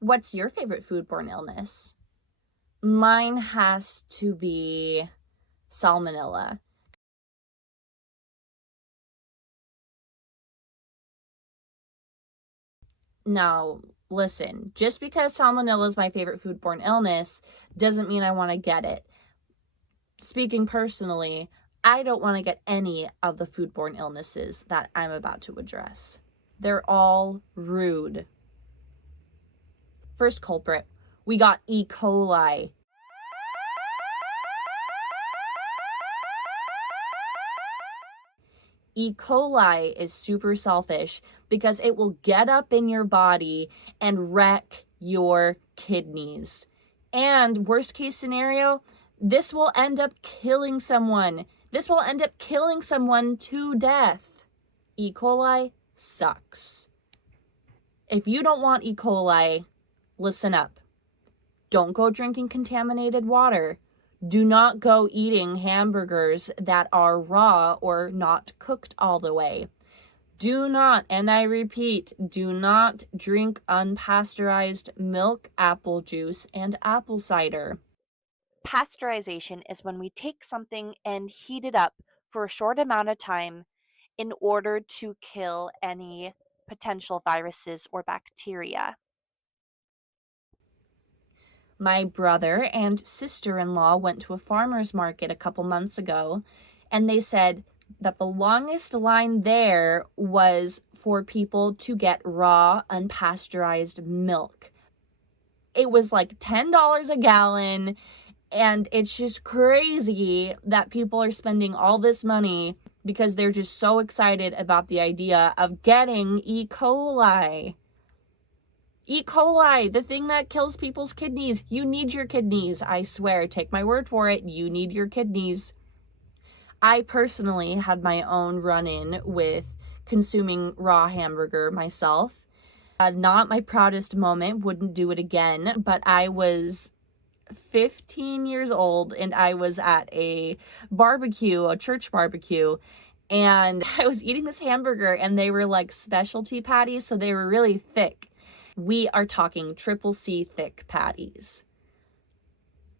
What's your favorite foodborne illness? Mine has to be salmonella. Now, listen, just because salmonella is my favorite foodborne illness doesn't mean I want to get it. Speaking personally, I don't want to get any of the foodborne illnesses that I'm about to address. They're all rude. First culprit, we got E. coli. E. coli is super selfish because it will get up in your body and wreck your kidneys. And worst case scenario, this will end up killing someone. This will end up killing someone to death. E. coli sucks. If you don't want E. coli, listen up. Don't go drinking contaminated water. Do not go eating hamburgers that are raw or not cooked all the way. Do not, and I repeat, do not drink unpasteurized milk, apple juice, and apple cider. Pasteurization is when we take something and heat it up for a short amount of time in order to kill any potential viruses or bacteria. My brother and sister-in-law went to a farmer's market a couple months ago, and they said that the longest line there was for people to get raw, unpasteurized milk. It was like $10 a gallon, and it's just crazy that people are spending all this money because they're just so excited about the idea of getting E. coli. E. coli, the thing that kills people's kidneys. You need your kidneys, I swear. Take my word for it. You need your kidneys. I personally had my own run-in with consuming raw hamburger myself. Not my proudest moment, wouldn't do it again, but I was 15 years old and I was at a barbecue, a church barbecue, and I was eating this hamburger and they were like specialty patties, so they were really thick. We are talking triple C thick patties.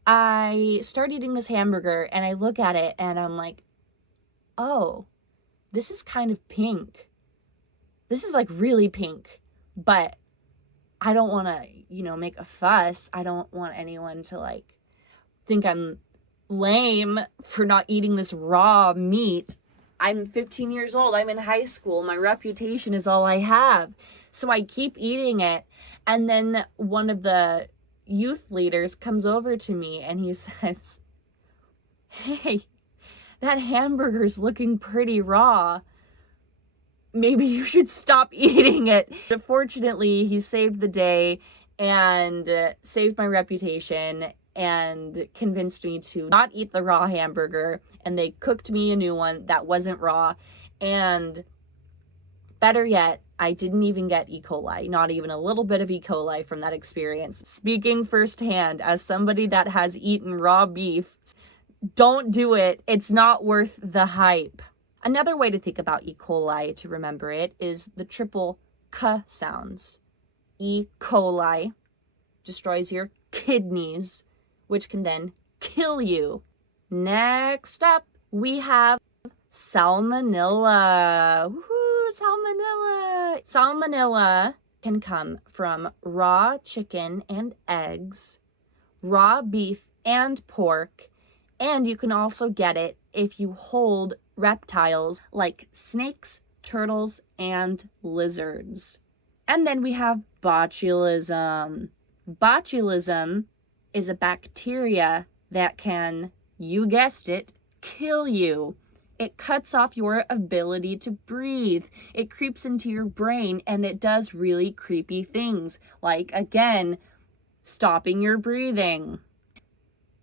I start eating this hamburger and I look at it and I'm like, oh, this is kind of pink. This is like really pink, but I don't want to, make a fuss. I don't want anyone to like think I'm lame for not eating this raw meat. I'm 15 years old. I'm in high school. My reputation is all I have. So I keep eating it. And then one of the youth leaders comes over to me and he says, hey, that hamburger's looking pretty raw. Maybe you should stop eating it. Fortunately, he saved the day and saved my reputation and convinced me to not eat the raw hamburger. And they cooked me a new one that wasn't raw. And better yet, I didn't even get E. coli, not even a little bit of E. coli from that experience. Speaking firsthand as somebody that has eaten raw beef, don't do it. It's not worth the hype. Another way to think about E. coli, to remember it, is the triple K sounds. E. coli destroys your kidneys, which can then kill you. Next up, we have salmonella. Woohoo, salmonella! Salmonella can come from raw chicken and eggs, raw beef and pork, and you can also get it if you hold reptiles like snakes, turtles, and lizards. And then we have botulism. Botulism is a bacteria that can, you guessed it, kill you. It cuts off your ability to breathe. It creeps into your brain and it does really creepy things, like, again, stopping your breathing.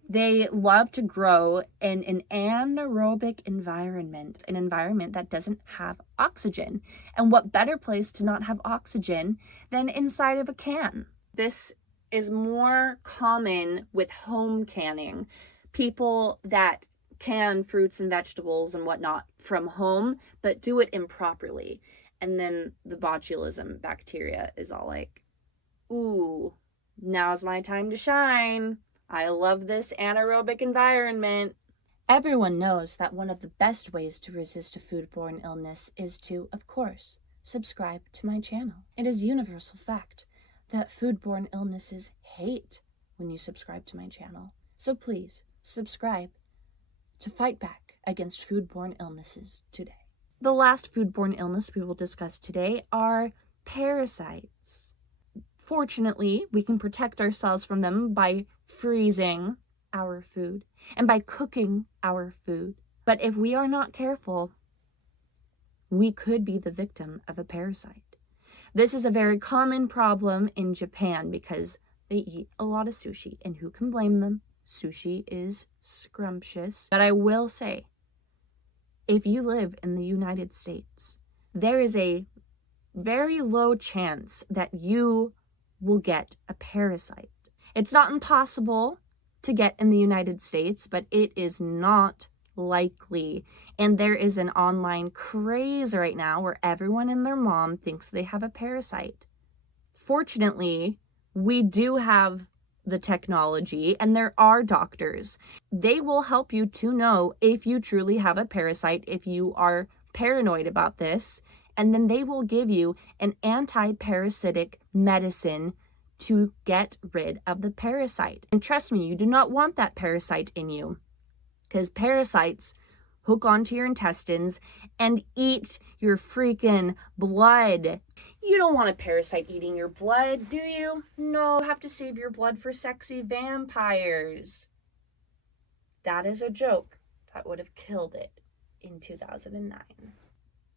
They love to grow in an anaerobic environment, an environment that doesn't have oxygen. And what better place to not have oxygen than inside of a can? This is more common with home canning. People that can fruits and vegetables and whatnot from home, but do it improperly. And then the botulism bacteria is all like, ooh, now's my time to shine. I love this anaerobic environment. Everyone knows that one of the best ways to resist a foodborne illness is to, of course, subscribe to my channel. It is universal fact that foodborne illnesses hate when you subscribe to my channel. So please, subscribe to fight back against foodborne illnesses today. The last foodborne illness we will discuss today are parasites. Fortunately, we can protect ourselves from them by freezing our food and by cooking our food. But if we are not careful, we could be the victim of a parasite. This is a very common problem in Japan because they eat a lot of sushi, and who can blame them? Sushi is scrumptious. But I will say, if you live in the United States, there is a very low chance that you will get a parasite. It's not impossible to get in the United States, but it is not likely. And there is an online craze right now where everyone and their mom thinks they have a parasite. Fortunately, we do have the technology and there are doctors. They will help you to know if you truly have a parasite, if you are paranoid about this, and then they will give you an anti-parasitic medicine to get rid of the parasite. And trust me, you do not want that parasite in you, because parasites hook onto your intestines and eat your freaking blood. You don't want a parasite eating your blood, do you? No, have to save your blood for sexy vampires. That is a joke that would have killed it in 2009.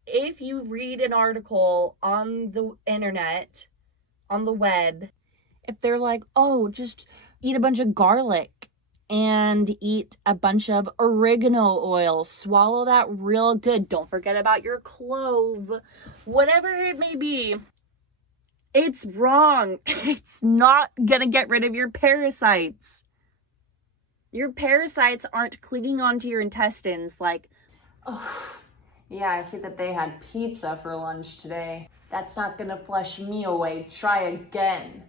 If you read an article on the internet, on the web, if they're like, oh, just eat a bunch of garlic and eat a bunch of oregano oil, swallow that real good, don't forget about your clove, whatever it may be, it's wrong. It's not gonna get rid of your parasites. Your parasites aren't clinging onto your intestines like, oh, yeah, I see that they had pizza for lunch today. That's not gonna flush me away. Try again.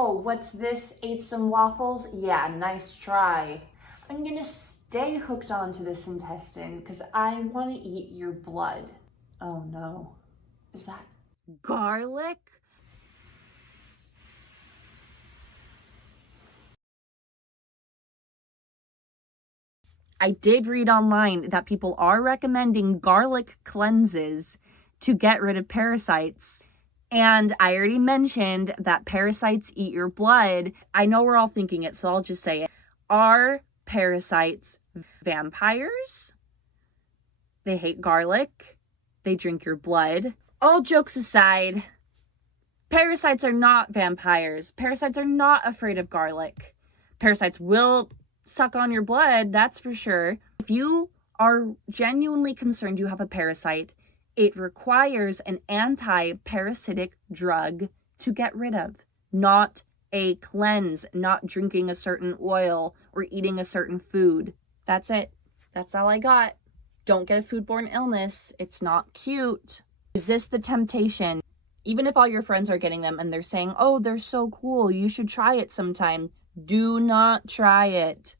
Oh, what's this? Ate some waffles? Yeah, nice try. I'm gonna stay hooked onto this intestine because I want to eat your blood. Oh no. Is that garlic? I did read online that people are recommending garlic cleanses to get rid of parasites. And I already mentioned that parasites eat your blood. I know we're all thinking it, so I'll just say it. Are parasites vampires? They hate garlic. They drink your blood. All jokes aside, parasites are not vampires. Parasites are not afraid of garlic. Parasites will suck on your blood, that's for sure. If you are genuinely concerned you have a parasite, it requires an anti-parasitic drug to get rid of, not a cleanse, not drinking a certain oil or eating a certain food. That's it. That's all I got. Don't get a foodborne illness. It's not cute. Resist the temptation. Even if all your friends are getting them and they're saying, oh, they're so cool, you should try it sometime. Do not try it.